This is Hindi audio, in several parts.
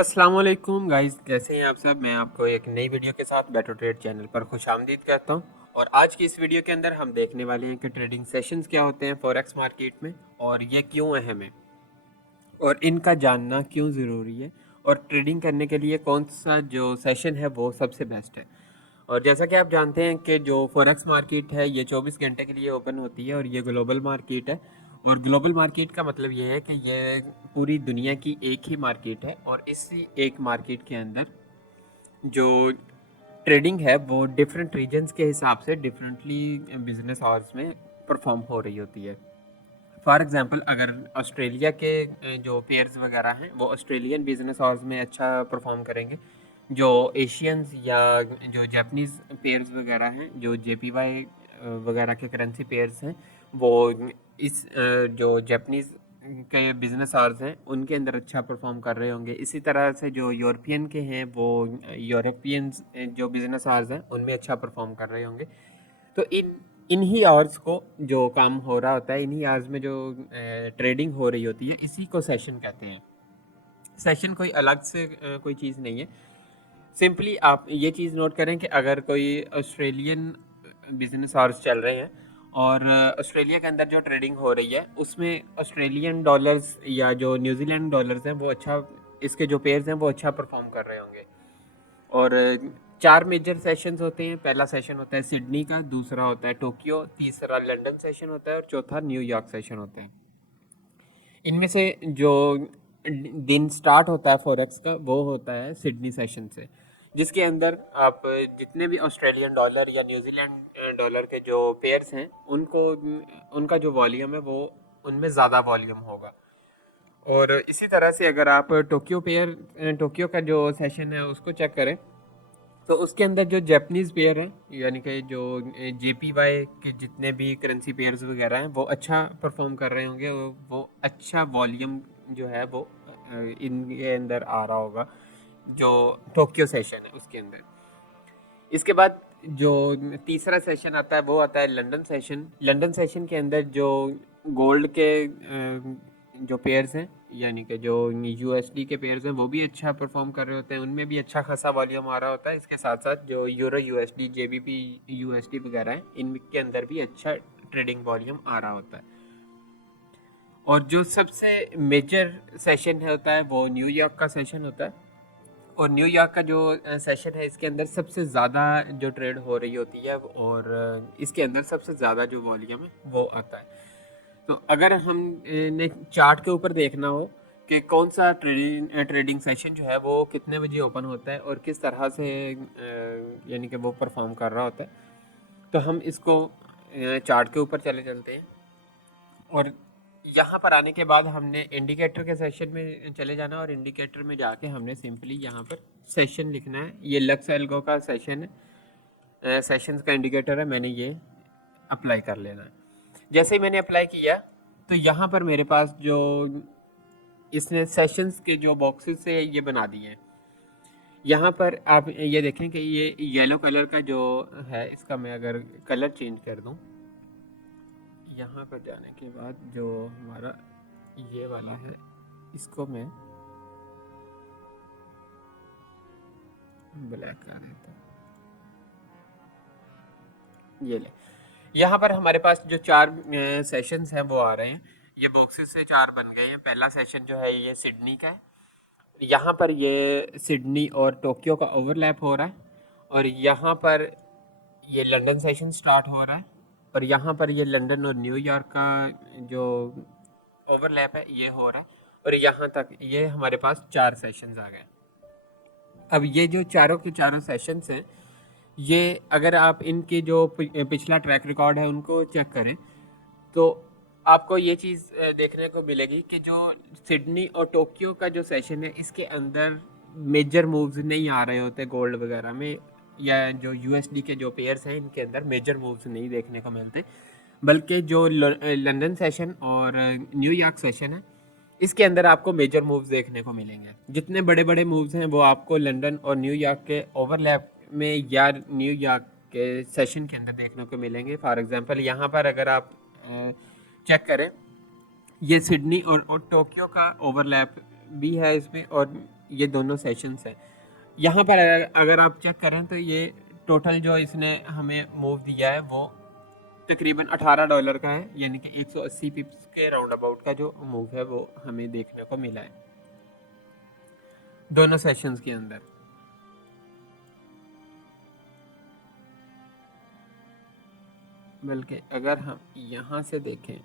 अस्सलाम वालेकुम गाइस, कैसे हैं आप सब। मैं आपको एक नई वीडियो के साथ बेटर ट्रेड चैनल पर खुशामदीद कहता हूं। और आज की इस वीडियो के अंदर हम देखने वाले हैं कि ट्रेडिंग सेशंस क्या होते हैं फॉरेक्स मार्केट में और ये क्यों अहम है और इनका जानना क्यों ज़रूरी है और ट्रेडिंग करने के लिए कौन सा जो सेशन है वो सबसे बेस्ट है। और जैसा कि आप जानते हैं कि जो फॉरेक्स मार्केट है ये 24 घंटे के लिए ओपन होती है और ये ग्लोबल मार्केट है। और ग्लोबल मार्केट का मतलब ये है कि ये पूरी दुनिया की एक ही मार्केट है और इसी एक मार्केट के अंदर जो ट्रेडिंग है वो डिफरेंट रीजन्स के हिसाब से डिफरेंटली बिजनेस आवर्स में परफॉर्म हो रही होती है। फॉर एग्जांपल अगर ऑस्ट्रेलिया के जो पेयर्स वगैरह हैं वो ऑस्ट्रेलियन बिजनेस आवर्स में अच्छा परफॉर्म करेंगे। जो एशियंस या जो जापानीज़ पेयर्स वगैरह हैं जो जेपीवाई वगैरह के करेंसी पेयर्स हैं वो इस जो जापानीज़ के बिजनेस आवर्स हैं उनके अंदर अच्छा परफॉर्म कर रहे होंगे। इसी तरह से जो यूरोपियन के हैं वो यूरोपियंस जो बिजनेस आवर्स हैं उनमें अच्छा परफॉर्म कर रहे होंगे। तो इन्हीं आवर्स को जो काम हो रहा होता है, इन्हीं आवर्स में जो ट्रेडिंग हो रही होती है, इसी को सेशन कहते हैं। सेशन कोई अलग से कोई चीज़ नहीं है। सिंपली आप ये चीज़ नोट करें कि अगर कोई ऑस्ट्रेलियन बिजनेस आवर्स चल रहे हैं और ऑस्ट्रेलिया के अंदर जो ट्रेडिंग हो रही है उसमें ऑस्ट्रेलियन डॉलर्स या जो न्यूजीलैंड डॉलर्स हैं वो अच्छा, इसके जो पेयर्स हैं वो अच्छा परफॉर्म कर रहे होंगे। और चार मेजर सेशंस होते हैं। पहला सेशन होता है सिडनी का, दूसरा होता है टोक्यो, तीसरा लंदन सेशन होता है और चौथा न्यूयॉर्क सेशन होता है। इनमें से जो दिन स्टार्ट होता है फॉरेक्स का वो होता है सिडनी सेशन से, जिसके अंदर आप जितने भी ऑस्ट्रेलियन डॉलर या न्यूजीलैंड डॉलर के जो पेयर्स हैं उनको उनका जो वॉल्यूम है वो उनमें ज़्यादा वॉल्यूम होगा। और इसी तरह से अगर आप टोक्यो का जो सेशन है उसको चेक करें तो उसके अंदर जो जापानीज़ पेयर हैं यानी कि जो जेपीवाई के जितने भी करेंसी पेयर्स वगैरह हैं वो अच्छा परफॉर्म कर रहे होंगे। वो अच्छा वॉल्यूम जो है वो इनके अंदर आ रहा होगा जो टोक्यो सेशन है उसके अंदर। इसके बाद जो तीसरा सेशन आता है वो आता है लंदन सेशन। लंदन सेशन के अंदर जो गोल्ड के जो पेयर्स हैं यानी कि जो यूएसडी के पेयर्स हैं वो भी अच्छा परफॉर्म कर रहे होते हैं, उनमें भी अच्छा खासा वॉल्यूम आ रहा होता है। इसके साथ साथ जो यूरो यूएसडी, जेबीपी यूएसडी वगैरह हैं इनके अंदर भी अच्छा ट्रेडिंग वॉल्यूम आ रहा होता है। और जो सबसे मेजर सेशन है होता है वो न्यूयॉर्क का सेशन होता है। और न्यूयॉर्क का जो सेशन है इसके अंदर सबसे ज़्यादा जो ट्रेड हो रही होती है और इसके अंदर सबसे ज़्यादा जो वॉल्यूम है वो आता है। तो अगर हम ने चार्ट के ऊपर देखना हो कि कौन सा ट्रेडिंग सेशन जो है वो कितने बजे ओपन होता है और किस तरह से यानी कि वो परफॉर्म कर रहा होता है, तो हम इसको चार्ट के ऊपर चले चलते हैं। और यहाँ पर आने के बाद हमने इंडिकेटर के सेशन में चले जाना और इंडिकेटर में जाके हमने सिंपली यहाँ पर सेशन लिखना है। ये लक्स एल्गो का सेशन है, सेशंस का इंडिकेटर है, मैंने ये अप्लाई कर लेना है। जैसे ही मैंने अप्लाई किया तो यहाँ पर मेरे पास जो इसने सेशंस के जो बॉक्सेस से ये बना दिए हैं। यहाँ पर आप ये देखें कि ये येलो कलर का जो है इसका मैं अगर कलर चेंज कर दूँ, यहाँ पर जाने के बाद जो हमारा ये वाला है इसको मैं ब्लैक कर देता हूँ। ये ले, यहाँ पर हमारे पास जो चार सेशंस हैं वो आ रहे हैं। ये बॉक्सेस से चार बन गए हैं। पहला सेशन जो है ये सिडनी का है। यहाँ पर ये सिडनी और टोक्यो का ओवरलैप हो रहा है और यहाँ पर ये लंदन सेशन स्टार्ट हो रहा है और यहाँ पर ये लंदन और न्यूयॉर्क का जो ओवरलैप है ये हो रहा है और यहाँ तक ये हमारे पास चार सेशंस आ गए। अब ये जो चारों के चारों सेशंस हैं ये अगर आप इनके जो पिछला ट्रैक रिकॉर्ड है उनको चेक करें तो आपको ये चीज़ देखने को मिलेगी कि जो सिडनी और टोक्यो का जो सेशन है इसके अंदर मेजर मूव्स नहीं आ रहे होते गोल्ड वगैरह में, या जो यूएसडी के जो पेयर्स हैं इनके अंदर मेजर मूव्स नहीं देखने को मिलते। बल्कि जो लंदन सेशन और न्यूयॉर्क सेशन है इसके अंदर आपको मेजर मूव्स देखने को मिलेंगे। जितने बड़े बड़े मूव्स हैं वो आपको लंदन और न्यूयॉर्क के ओवरलैप में या न्यूयॉर्क के सेशन के अंदर देखने को मिलेंगे। फॉर एग्जांपल यहाँ पर अगर आप चेक करें ये सिडनी और टोक्यो का ओवरलैप भी है इसमें और ये दोनों सेशंस हैं। यहाँ पर अगर आप चेक करें तो ये टोटल जो इसने हमें मूव दिया है वो तकरीबन $18 का है, यानी कि 180 पिप्स के राउंड अबाउट का जो मूव है वो हमें देखने को मिला है दोनों सेशंस के अंदर। बल्कि अगर हम यहाँ से देखें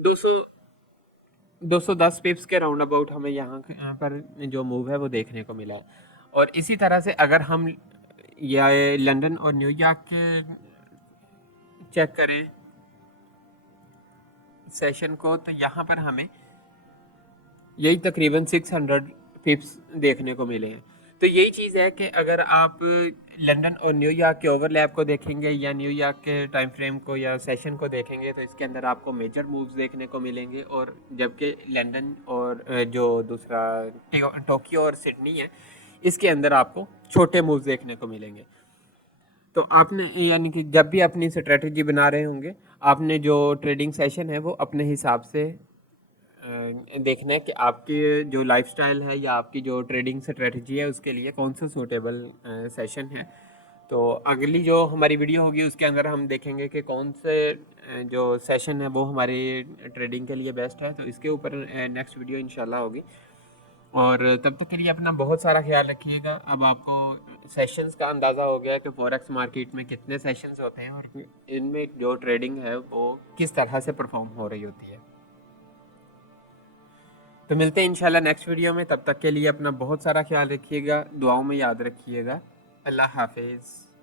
210 पिप्स के राउंड अबाउट हमें यहाँ पर जो मूव है वो देखने को मिला है। और इसी तरह से अगर हम या लंदन और न्यूयॉर्क के चेक करें सेशन को, तो यहाँ पर हमें यही तकरीबन 600 पिप्स देखने को मिले हैं। तो यही चीज़ है कि अगर आप लंदन और न्यूयॉर्क के ओवरलैप को देखेंगे या न्यूयॉर्क के टाइम फ्रेम को या सेशन को देखेंगे तो इसके अंदर आपको मेजर मूव्स देखने को मिलेंगे, और जबकि लंदन और जो दूसरा टोक्यो और सिडनी है इसके अंदर आपको छोटे मूव्स देखने को मिलेंगे। तो आपने यानी कि जब भी अपनी स्ट्रेटजी बना रहे होंगे आपने जो ट्रेडिंग सेशन है वो अपने हिसाब से देखना है कि आपकी जो लाइफस्टाइल है या आपकी जो ट्रेडिंग स्ट्रेटजी है उसके लिए कौन सा सूटेबल सेशन है। तो अगली जो हमारी वीडियो होगी उसके अंदर हम देखेंगे कि कौन से जो सेशन है वो हमारी ट्रेडिंग के लिए बेस्ट है। तो इसके ऊपर नेक्स्ट वीडियो इंशाल्लाह होगी, और तब तक के लिए अपना बहुत सारा ख्याल रखिएगा। अब आपको सेशंस का अंदाज़ा हो गया कि फॉरेक्स मार्केट में कितने सेशंस होते हैं और इनमें जो ट्रेडिंग है वो किस तरह से परफॉर्म हो रही होती है। तो मिलते हैं इंशाल्लाह नेक्स्ट वीडियो में, तब तक के लिए अपना बहुत सारा ख्याल रखिएगा, दुआओं में याद रखिएगा। अल्लाह हाफिज़।